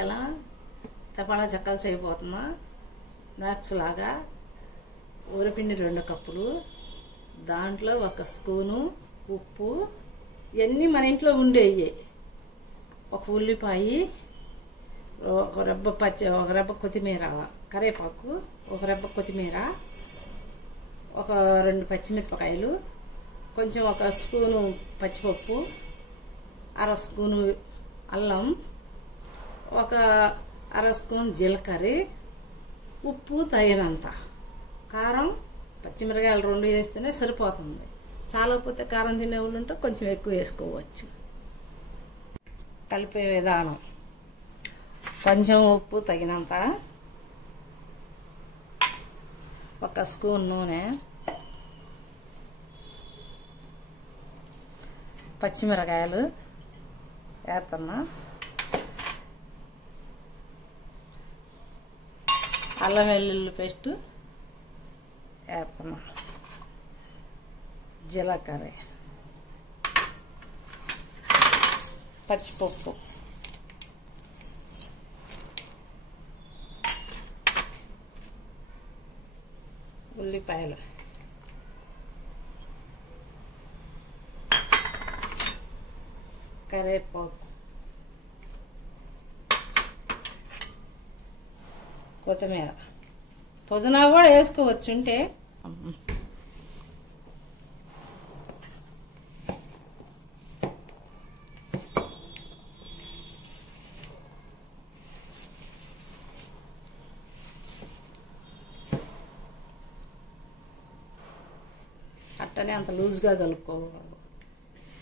ఇలా తపాలా చెక్కలు చేయబోతున్నా. స్నాక్స్ లాగా ఊరపిండి 2 కప్పులు, దాంట్లో 1 స్పూను ఉప్పు, ఇవన్నీ మన ఇంట్లో ఉండేవి. 1 ఉల్లిపాయ, 1 రెబ్బ కొత్తిమీర, కరివేపాకు, 1 రెబ్బ కొత్తిమీర, 2 పచ్చిమిరపకాయలు, కొంచెం 1 స్పూను పచ్చిపప్పు, 1/2 స్పూను అల్లం, 1/2 స్పూన్ జీలకర్ర, ఉప్పు తగినంత, కారం పచ్చిమిరకాయలు 2 వేస్తేనే సరిపోతుంది. చాలకపోతే కారం తినే వాళ్ళు ఉంటే కొంచెం ఎక్కువ వేసుకోవచ్చు. కలిపే విధానం: కొంచెం ఉప్పు తగినంత, 1 స్పూన్ నూనె, పచ్చిమిరకాయలు వేస్తున్నా, అల్లం వెల్లుల్లి పేస్ట్ వేస్తున్నా, జీలకర్ర, పచ్చిపప్పు, ఉల్లిపాయలు, కరివేపాకు, కొత్తిమీర, పుదీనా కూడా వేసుకోవచ్చు ఉంటే. అట్టనే అంత లూజ్గా కలుపుకోకూడదు,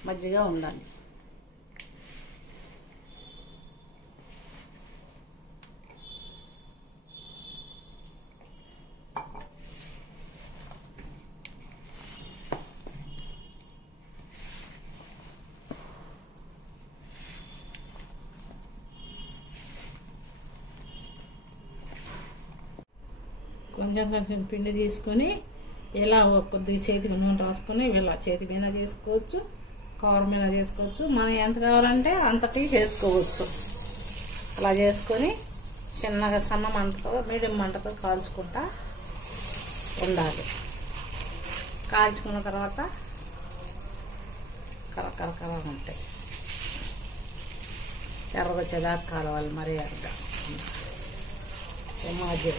మజ్జిగా ఉండాలి. కొంచెం కొంచెం పిండి తీసుకొని ఇలా కొద్దిగా చేతికి నూనె రాసుకొని ఇలా చేతి మీద చేసుకోవచ్చు, కవర్ మీద చేసుకోవచ్చు. మనం ఎంత కావాలంటే అంతటి చేసుకోవచ్చు. అలా చేసుకొని చిన్నగా సన్న మంటతో మీడియం మంటతో కాల్చుకుంటా ఉండాలి. కాల్చుకున్న తర్వాత కరకర ఉంటాయి. ఎర్రగా వచ్చేదాకా కాలవాలి, మరీ ఎర్రగా మాజీ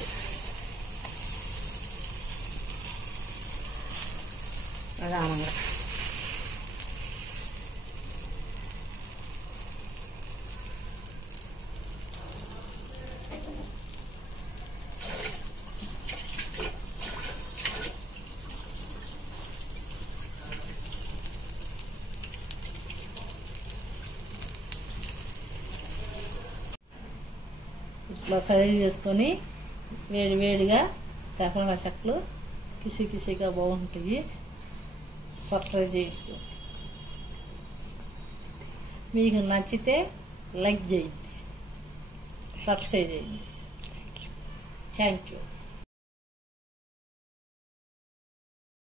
నిదానంగా. ఇట్లా సైజ్ చేసుకొని వేడివేడిగా తపాలా చెక్కలు కిసికిసిగా బాగుంటాయి. సబ్స్క్రైబ్ చేయండి. మీకు నచ్చితే లైక్ చేయండి, సబ్స్క్రైబ్ చేయండి. Thank you.